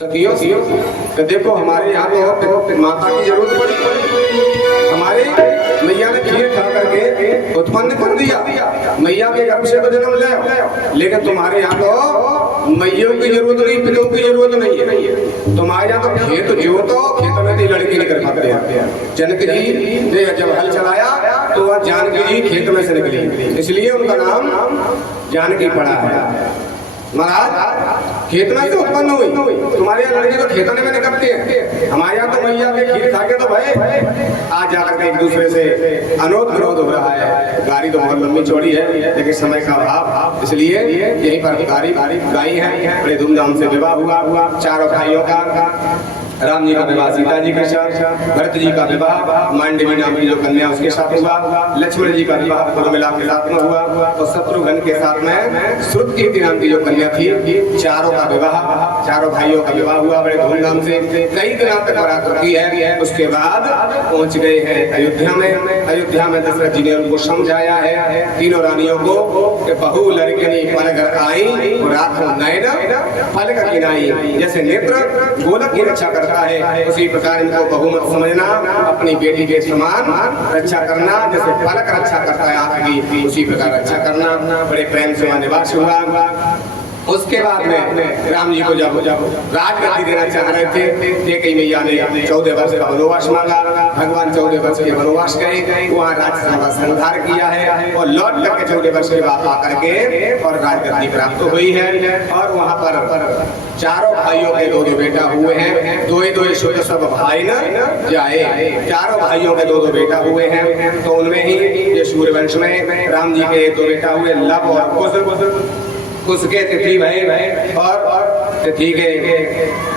सखियों तो देखो हमारे यहाँ तो माता की जरूरत पड़ी। हमारे मैया ने खीर खा करके उत्पन्न कर दिया, मैया के गर्भ से तो जन्म ले। लेकिन तुम्हारे यहाँ तो मैयों की जरूरत नहीं, पितों की जरूरत नहीं है। तुम्हारे यहाँ तो खेत जोतो, खेतों में तो लड़के निकल पाते हैं। जनक जी ने जब हल चलाया तो वह जानकी जी खेत में से निकली, इसलिए उनका नाम जानकी पड़ा है। महाराज खेत में से उत्पन्न हुई, तुम्हारे यहाँ लड़के तो खेतने में निकलते हैं, हमारे यहाँ तो मैया के खीर खा के तो भाई आज जाकर के एक दूसरे से अनोद विरोध हो रहा है। गाड़ी तो बहुत लंबी चौड़ी है लेकिन समय का अभाव, इसलिए यहीं पर गाड़ी गाई है। बड़े धूमधाम से विवाह हुआ चारों भाइयों का। राम जी का विवाह सीता जी के साथ, भरत जी का विवाह मांडवी नाम की जो कन्या उसके साथ हुआ, लक्ष्मण जी का विवाह उर्मिला के साथ में हुआ और शत्रुघ्न के साथ में श्रुतकीर्ति नाम की जो कन्या थी, चारों का विवाह, चारों भाइयों का विवाह हुआ बड़े धूमधाम से। कई दिनों तक बारात रुकी है, उसके बाद पहुंच गए हैं अयोध्या में। अयोध्या में दशरथ जी ने उनको समझाया है, तीनों रानियों को कि बहू लड़किनी पलक आई रात नयन पलक किनाई। जैसे नेत्र गोलक की रक्षा करता है उसी प्रकार इनको बहू मत समझना, अपनी बेटी के समान रक्षा करना। जैसे पलक रक्षा करता है आपकी, उसी प्रकार रक्षा करना। बड़े प्रेम से वहाँ निवास हुआ। उसके बाद में राम जी को जब राजगद्दी देना चाह रहे थे, कई मैया ने 14 वर्ष का वनवास मांगा। भगवान 14 वर्ष के वनवास गए, वहाँ राजसभा का संहार किया है और लौट करके 14 वर्ष के बाद आकर के और राजगद्दी प्राप्त हुई है। और वहाँ पर चारों भाइयों के दो बेटा हुए हैं, दो सब भाई न जाए। चारों भाइयों के दो बेटा हुए हैं, तो उनमें ही ये सूर्यवंश में राम जी के 2 बेटा हुए, लव और कुश। उसके तिथि भाई और तिथि के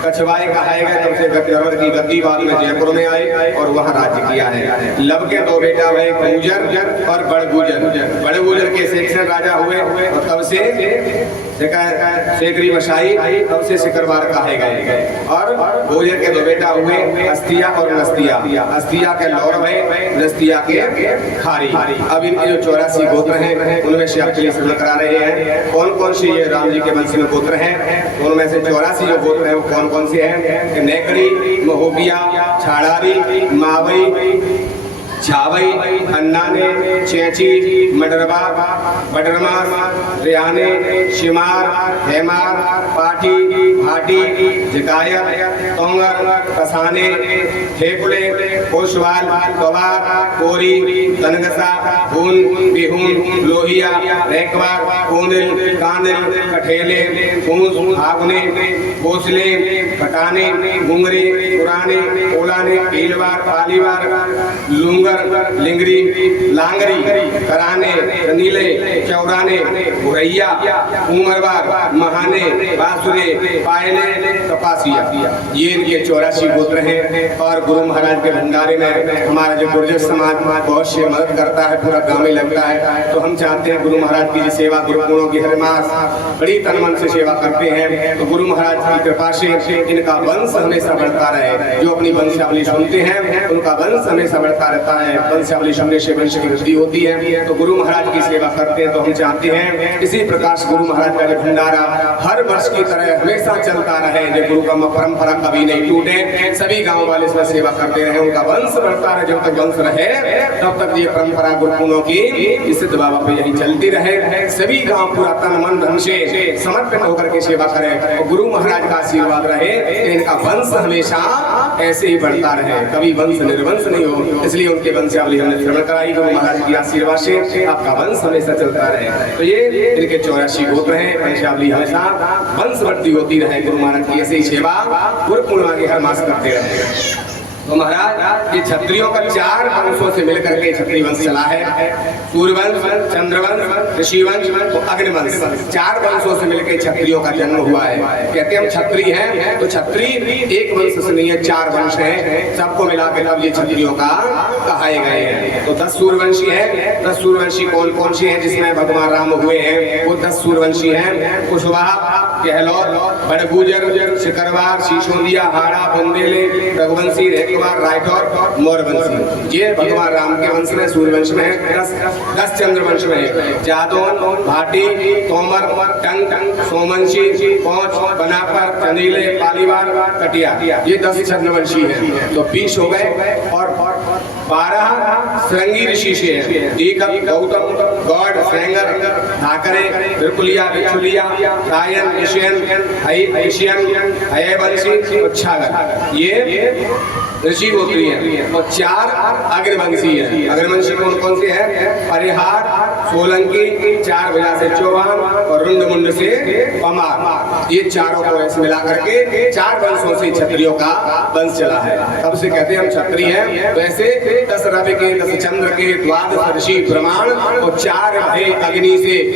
कछवाए कहाए गए, तब से गद्दी की गद्दी बाद में जयपुर में आए और वहाँ राज्य किया है। लब के 2 बेटा भाई गुजर और बड़गुजर। बड़गुजर के सेक्शन राजा हुए और तब से शेखरी वसाई, तब से सिकरवार कहे गए। और गुजर के 2 बेटा हुए अस्तिया और नस्तिया। अस्तिया के लौर भाई, नस्तिया के खारी। अब इनके जो 84 गोत्र हैं उनमें से आपके लिए श्रवण करा रहे हैं कौन कौन से ये राम जी के वंश में गोत्र हैं। उनमें से 84 जो गोत्र हैं वो कौन कौन से हैं? नेकड़ी, महोबिया, छाड़ारी, मावई, छावई, अन्नाने, चेची, मडरवा, बडरमा, रियाने, शिमार, हेमार, पाठी, भाटी, जिकायत, तोंगर, कसाने, ठेकुले, कोशवाल, गवार, कोरी, तनगसा, भून, बिहून, लोहिया, रेकवार, कोंदिल, कांदिल, कठेले, फूस, भागने, भोसले, खटाने, घुंगरे, पुराने, ओलाने, पीलवार, पालीवार, लूंगर, लिंगरी, लांगरी, कराने, नीले, चौराने, भुरैया, उमरवार, महाने, बासुरे, पायने, कपासिया। ये इनके 84 गोत्र हैं। और गुरु महाराज के भंडारे में हमारा जो गुर्जर समाज बहुत से मदद करता है, पूरा गाँव में लगता है। तो हम चाहते हैं गुरु महाराज की सेवा, गुरुकुलों की हर मास बड़ी तन मन से सेवा करते हैं। तो गुरु महाराज की कृपा से इनका वंश हमेशा बढ़ता रहे। जो अपनी वंशावली सुनते हैं उनका वंश हमेशा बढ़ता रहता है। वंशावली सुनने से वंश की वृद्धि होती है। तो गुरु महाराज की सेवा करते हैं। तो हम चाहते हैं इसी प्रकार से गुरु महाराज का जो भंडारा हर वर्ष की तरह हमेशा चलता रहे। जो गुरु का परंपरा कभी नहीं टूटे, सभी गाँव वाले इसमें सेवा करते रहे, उनका वंश बढ़ता रहे। जब तक वंश रहे तब तक ये परंपरा गुरुकुलों की सिद्ध बाबा पे यही चलती रहे। सभी गाँव पूरा तन मन धन से समर्पित होकर के सेवा करें और गुरु महाराज का आशीर्वाद रहे। इनका वंश हमेशा ऐसे ही बढ़ता रहे, कभी वंश निर्वंश नहीं हो। इसलिए उनके वंशावली हमने श्रवण कराई। गुरु महाराज की आशीर्वाद से आपका वंश हमेशा चलता रहे। तो ये इनके 84 गोत्र हैं। वंशावली हमेशा वंश वृद्धि होती रहे। गुरु महाराज की ऐसी ही सेवा गुरु पूर्णिमा के हर मास करते रहे। तो महाराज ये क्षत्रियों का 4 वंशों से मिलकर के क्षत्रिय वंश चला है। सूर्यवंश, चंद्रवंश, ऋषिवंश और अग्निवंश, 4 वंशों से मिलकर क्षत्रियों का जन्म हुआ है। कहते हैं हम क्षत्रिय हैं, तो क्षत्रिय एक वंश से नहीं है, 4 वंश हैं। सबको मिला के तब ये क्षत्रियों का कहाए गए हैं। तो 10 सूर्यवंशी हैं। 10 सूर्यवंशी कौन कौन से हैं? जिसमें भगवान राम हुए हैं वो 10 सूर्यवंशी हैं। कुशवाहा, गहलोत, बड़गुजर, सिकरवार, सिसोदिया, हाड़ा, बुंदेले, रघुवंशी, रेखवार, राठौर, मोरवंशी। ये भगवान राम के वंश में सूर्यवंश में है। 10 चंद्रवंश में है। जादौन, भाटी, तोमर, टंक, सोमवंशी, पौंच, बनापर, चंदीले, पालीवाल, कटिया, ये 10 चंद्रवंशी है। तो 20 हो गए और 12 श्रृंगी ऋषि से हैं। दीपक, गौतम, गौड़, सेंगर, धाकरे, त्रिपुलिया, बिछुलिया, रायन, एशियन, हयवंशी और छागर, ये ऋषि गोत्री हैं। और 4 अग्रवंशी हैं। अग्रवंशी कौन कौन से हैं? परिहार, सोलंकी, 4 भुजा से चौहान और रुंड मुंड से पमार। ये चारों को ऐसे मिला करके 4 वंशों से क्षत्रियों का वंश चला है। तब से कहते हैं हम क्षत्रिय हैं। वैसे 10 रवि के, 10 चंद्र के, 12 ऋषि प्रमाण और 4 भय अग्नि से